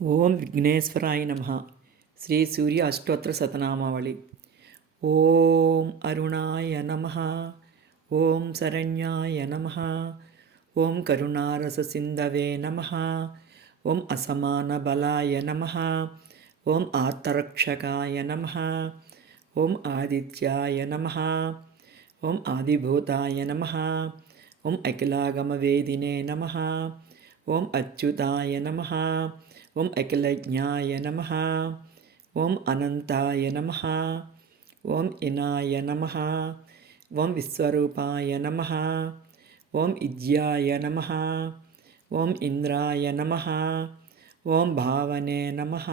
ಓಂ ವಿಘ್ನೇಶ್ವರಾಯ ನಮಃ. ಶ್ರೀ ಸೂರ್ಯ ಅಷ್ಟೋತ್ತರ ಶತನಾಮಾವಳಿ. ಓಂ ಅರುಣಾಯ ನಮಃ. ಓಂ ಶರಣ್ಯಾಯ ನಮಃ. ಓಂ ಕರುಣಾರಸ ಸಿಂಧವೇ ನಮಃ. ಓಂ ಅಸಮಾನ ಬಲಾಯ ನಮಃ. ಓಂ ಆರ್ತರಕ್ಷಕಾಯ ನಮಃ. ಓಂ ಆದಿತ್ಯಾಯ ನಮಃ. ಓಂ ಆದಿಭೂತಾಯ ನಮಃ. ಓಂ ಅಖಿಲಾಗಮ ವೇದಿನೇ ನಮಃ. ಓಂ ಅಚ್ಯುತಾಯ ನಮಃ. ಓಂ ಅಖಿಲಜ್ಞಾಯ ನಮಃ. ಓಂ ಅನಂತಾಯ ನಮಃ. ಓಂ ಇನಾಯ ನಮಃ. ಓಂ ವಿಶ್ವರೂಪಾಯ ನಮಃ. ಓಂ ಇಜ್ಯಾಯ ನಮಃ. ಓಂ ಇಂದ್ರಾಯ ನಮಃ. ಓಂ ಭಾವನೆ ನಮಃ.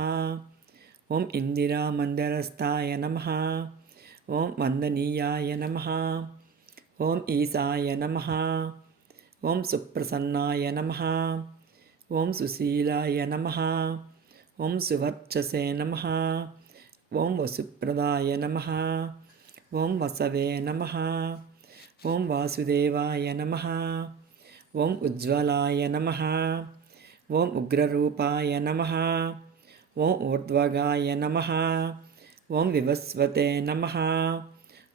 ಓಂ ಇಂದಿರಾ ಮಂದಿರಸ್ಥಾಯ ನಮಃ. ಓಂ ವಂದನೀಯಾಯ ನಮಃ. ಓಂ ಈಸಾಯ ನಮಃ. ಓಂ ಸುಪ್ರಸನ್ನಾಯ ನಮಃ. ಓಂ ಸುಶೀಲಾಯ ನಮಃ. ಓಂ ಸುವರ್ಚಸೇ ನಮಃ. ಓಂ ವಸುಪ್ರದಾಯ ನಮಃ. ಓಂ ವಸವೇ ನಮಃ. ಓಂ ವಾಸುದೇವಾಯ ನಮಃ. ಓಂ ಉಜ್ವಲಾಯ ನಮಃ. ಓಂ ಉಗ್ರರೂಪಾಯ ನಮಃ. ಓಂ ಊರ್ಧ್ವಗಾಯ ನಮಃ. ಓಂ ವಿವಸ್ವತೆ ನಮಃ.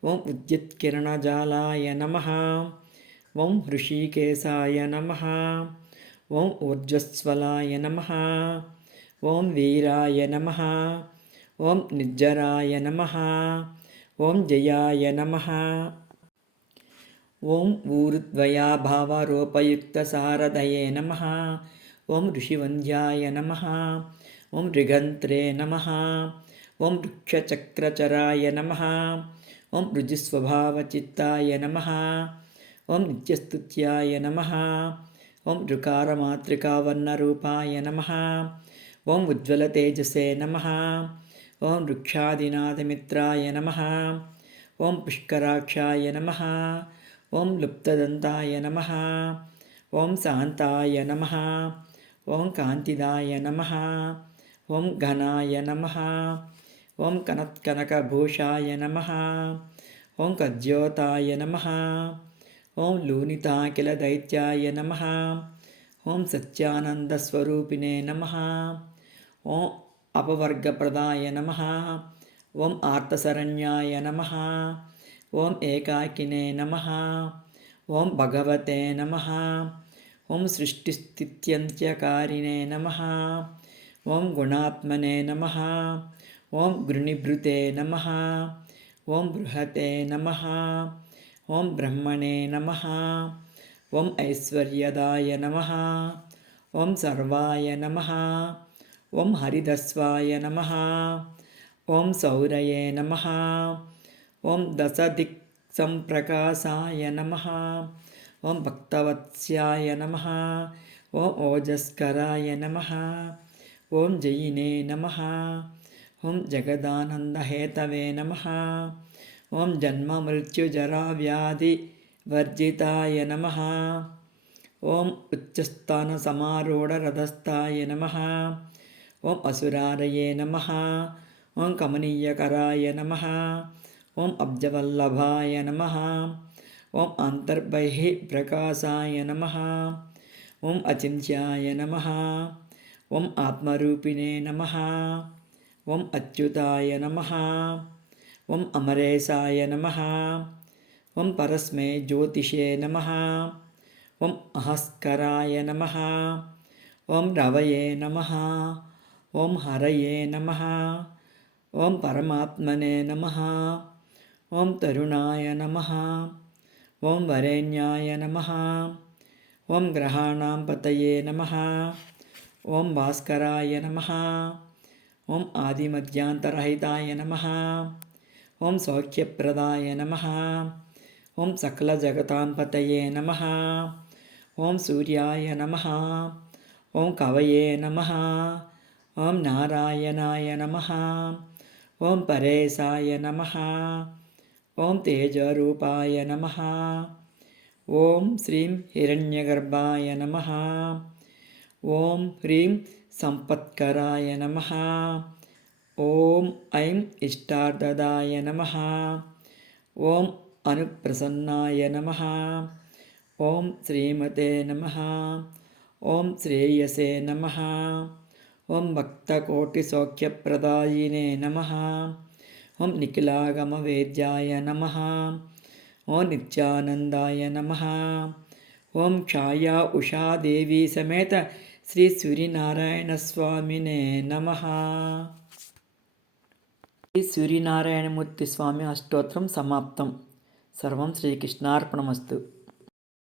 ಓಂ ಉದ್ಯುತ್ಕಿರಣಜಾಲಾಯ ನಮಃ. ಓಂ ಹೃಷಿಕೇಶಾಯ ನಮಃ. ಓಂ ಊರ್ಜ್ವಸ್ವಲಾಯ ನಮಃ. ಓಂ ವೀರಾಯ ನಮಃ. ಓಂ ನಿರ್ಜರಾಯ ನಮಃ. ಓಂ ಜಯಾಯ ನಮಃ. ಓಂ ಊರ್ಧ್ವಯಾಭಾವರೂಪಯುಕ್ತಸಾರದಯೇ ನಮಃ. ಓಂ ಋಷಿವಂದ್ಯಾಯ ನಮಃ. ಓಂ ಋಗಂತ್ರೇ ನಮಃ. ಓಂ ವೃಕ್ಷಚಕ್ರಚರಾಯ ನಮಃ. ಓಂ ಋಜುಸ್ವಭಾವಚಿತ್ತಾಯ ನಮಃ. ಓಂ ನಿತ್ಯಸ್ತುತ್ಯಾಯ ನಮಃ. ಓಂ ಋಕಾರಮಾತೃಕಾವರ್ಣರೂಪಾಯ ನಮಃ. ಓಂ ಉಜ್ವಲತೇಜಸೇ ನಮಃ. ಓಂ ವೃಕ್ಷಾದಿನಾಥಮಿತ್ರಾಯ ನಮಃ. ಓಂ ಪುಷ್ಕರಾಕ್ಷಾಯ ನಮಃ. ಓಂ ಲುಪ್ತದಂತಾಯ ನಮಃ. ಓಂ ಶಾಂತಾಯ ನಮಃ. ಓಂ ಕಾಂತಿದಾಯ ನಮಃ. ಓಂ ಘನಾಯ ನಮಃ. ಓಂ ಕನತ್ಕನಕಭೂಷಾಯ ನಮಃ. ಓಂ ಕಜ್ಯೋತಾಯ ನಮಃ. ಓಂ ಲೂನಿತಾಖಿಲದೈತ್ಯಾಯ ನಮಃ. ಓಂ ಸಚ್ಯಾನಂದಸ್ವರೂಪಿಣೇ ನಮಃ. ಓಂ ಅಪವರ್ಗಪ್ರದಾಯ ನಮಃ. ಓಂ ಆರ್ತಶರಣ್ಯಾಯ ನಮಃ. ಓಂ ಏಕಾಕಿನೇ ನಮಃ. ಓಂ ಭಗವತೆ ನಮಃ. ಓಂ ಸೃಷ್ಟಿಸ್ಥಿತ್ಯಂತ್ಯಕಾರಿಣೇ ನಮಃ. ಓಂ ಗುಣಾತ್ಮನೇ ನಮಃ. ಓಂ ಗೃಣಿಭೃತೆ ನಮಃ. ಓಂ ಬೃಹತೆ ನಮಃ. ಓಂ ಬ್ರಹ್ಮಣೇ ನಮಃ. ಓಂ ಐಶ್ವರ್ಯದಾಯ ನಮಃ. ಓಂ ಸರ್ವಾಯ ನಮಃ. ಓಂ ಹರಿದಸ್ವಾಯ ನಮಃ. ಓಂ ಸೌರಯೇ ನಮಃ. ಓಂ ದಶದಿಕ್ಸಂಪ್ರಕಾಶಾಯ ನಮಃ. ಓಂ ಭಕ್ತವತ್ಸ್ಯಾಯ ನಮಃ. ಓಂ ಓಜಸ್ಕರಾಯ ನಮಃ. ಓಂ ಜಯಿನೇ ನಮಃ. ಓಂ ಜಗದಾನಂದಹೇತವೇ ನಮಃ. ಓಂ ಜನ್ಮ ಮೃತ್ಯುಜರಾವ್ಯಾಧಿ ವರ್ಜಿತಾಯ ನಮಃ. ಓಂ ಉಚ್ಚಸ್ಥಾನಸಮಾರೂಢರಥಸ್ಥಾಯ ನಮಃ. ಓಂ ಅಸುರಾರಯೇ ನಮಃ. ಓಂ ಕಮನೀಯಕರಾಯ ನಮಃ. ಓಂ ಅಬ್ಜವಲ್ಲಭಾಯ ನಮಃ. ಓಂ ಅಂತರ್ಬಹಿಃ ಪ್ರಕಾಶಾಯ ನಮಃ. ಓಂ ಅಚಿಂತ್ಯಾಯ ನಮಃ. ಓಂ ಆತ್ಮರೂಪಿಣೇ ನಮಃ. ಓಂ ಅಚ್ಯುತಾಯ ನಮಃ. ಓಂ ಅಮರೇಶಾಯ ನಮಃ. ಓಂ ಪರಸ್ಮೈ ಜ್ಯೋತಿಷೇ ನಮಃ. ಓಂ ಅಹಸ್ಕರಾಯ ನಮಃ. ಓಂ ರವಯೇ ನಮಃ. ಓಂ ಹರಯೇ ನಮಃ. ಓಂ ಪರಮಾತ್ಮನೇ ನಮಃ. ಓಂ ತರುಣಾಯ ನಮಃ. ಓಂ ವರೇಣ್ಯಾಯ ನಮಃ. ಓಂ ಗ್ರಹಾಣಾಂ ಪತಯೇ ನಮಃ. ಓಂ ಭಾಸ್ಕರಾಯ ನಮಃ. ಓಂ ಆದಿಮಧ್ಯಾಂತರಹಿತಾಯ ನಮಃ. ಓಂ ಸೌಖ್ಯಪ್ರದಾಯ ನಮಃ. ಓಂ ಸಕಲಜಗತಾಂ ಪತಯೇ ನಮಃ. ಓಂ ಸೂರ್ಯಾಯ ನಮಃ. ಓಂ ಕವಯೇ ನಮಃ. ಓಂ ನಾರಾಯಣಾಯ ನಮಃ. ಓಂ ಪರೇಶಾಯ ನಮಃ. ಓಂ ತೇಜರೂಪಾಯ ನಮಃ. ಓಂ ಶ್ರೀಂ ಹಿರಣ್ಯಗರ್ಭಾಯ ನಮಃ. ಓಂ ಹ್ರೀಂ ಸಂಪತ್ಕರಾಯ ನಮಃ. ಓಂ ಐಂ ಇಷ್ಟಾರ್ಥದಾಯ ನಮಃ. ಓಂ ಅನುಪ್ರಸನ್ನಾಯ ನಮಃ. ಓಂ ಶ್ರೀಮತೆ ನಮಃ. ಓಂ ಶ್ರೇಯಸೇ ನಮಃ. ఓం భక్తకోటిసౌఖ్యప్రదాయినే నమః. ఓం నిఖిలాగమవేద్యాయ నమః. ఓం నిత్యానందాయ నమః. ఓం ఛాయా ఉషాదేవి సమేత శ్రీ సూర్యనారాయణ స్వామినే నమః. శ్రీ సూర్యనారాయణమూర్తి స్వామి అష్టోత్తరం సమాప్తం. సర్వం శ్రీకృష్ణార్పణమస్తు.